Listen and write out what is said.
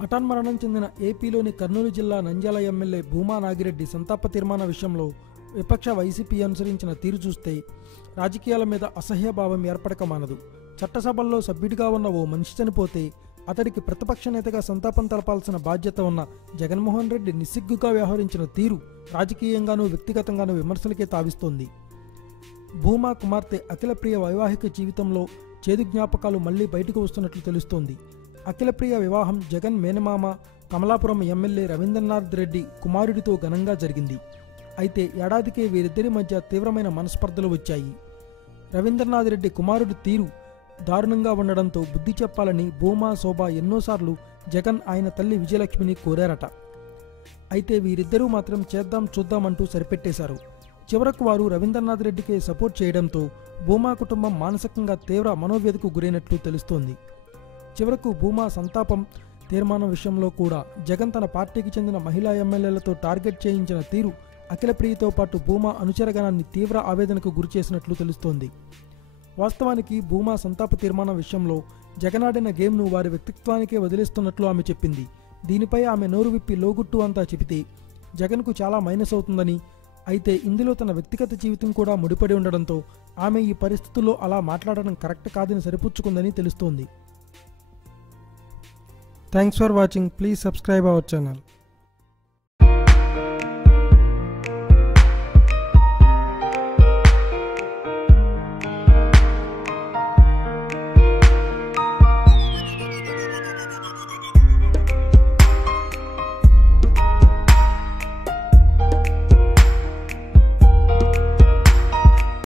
హఠాన్మరణం చెందిన ఏపీలోని కర్నూలు జిల్లా నంద్యాల ఎమ్మెల్యే భూమా నాగిరెడ్డి సంతాప తీర్మాన విషయంలో విపక్ష వైసీపీ అనుసరించిన తీరు చూస్తే రాజకీయాల మీద అసహ్యభావం ఏర్పడక మానదు. చట్టసభల్లో సభ్యుడిగా ఉన్న ఓ మనిషి చనిపోతే అతడికి ప్రతిపక్ష నేతగా సంతాపం తెలపాల్సిన బాధ్యత ఉన్న జగన్మోహన్ రెడ్డి నిస్సిగ్గుగా వ్యవహరించిన తీరు రాజకీయంగానూ వ్యక్తిగతంగానూ విమర్శలకే తావిస్తోంది. భూమా కుమార్తె అఖిలప్రియ వైవాహిక జీవితంలో చేదు జ్ఞాపకాలు మళ్లీ బయటకు వస్తున్నట్లు తెలుస్తోంది. అఖిలప్రియ వివాహం జగన్ మేనమామ కమలాపురం ఎమ్మెల్యే రవీంద్రనాథ్ రెడ్డి కుమారుడితో ఘనంగా జరిగింది. అయితే ఏడాదికే వీరిద్దరి మధ్య తీవ్రమైన మనస్పర్ధలు వచ్చాయి. రవీంద్రనాథ్ రెడ్డి కుమారుడి తీరు దారుణంగా ఉండడంతో బుద్ధి చెప్పాలని భూమా శోభ ఎన్నోసార్లు జగన్ ఆయన తల్లి విజయలక్ష్మిని కోరారట. అయితే వీరిద్దరూ మాత్రం చేద్దాం చూద్దామంటూ సరిపెట్టేశారు. చివరకు వారు రవీంద్రనాథ్ రెడ్డికే సపోర్ట్ చేయడంతో భూమా కుటుంబం మానసికంగా తీవ్ర మనోవ్యధకు గురైనట్లు తెలుస్తోంది. చివరకు భూమా సంతాపం తీర్మానం విషయంలో కూడా జగన్ తన పార్టీకి చెందిన మహిళా ఎమ్మెల్యేలతో టార్గెట్ చేయించిన తీరు అఖిలప్రియతో పాటు భూమా అనుచరగణాన్ని తీవ్ర ఆవేదనకు గురిచేసినట్లు తెలుస్తోంది. వాస్తవానికి భూమా సంతాప తీర్మానం విషయంలో జగనాడిన గేమ్ను వారి వ్యక్తిత్వానికే వదిలేస్తున్నట్లు ఆమె చెప్పింది. దీనిపై ఆమె నోరు విప్పి లోగుట్టు అంతా చెబితే జగన్కు చాలా మైనస్ అవుతుందని, అయితే ఇందులో తన వ్యక్తిగత జీవితం కూడా ముడిపడి ఉండడంతో ఆమె ఈ పరిస్థితుల్లో అలా మాట్లాడడం కరెక్ట్ కాదని సరిపుచ్చుకుందని తెలుస్తోంది. Thanks for watching. Please subscribe our channel.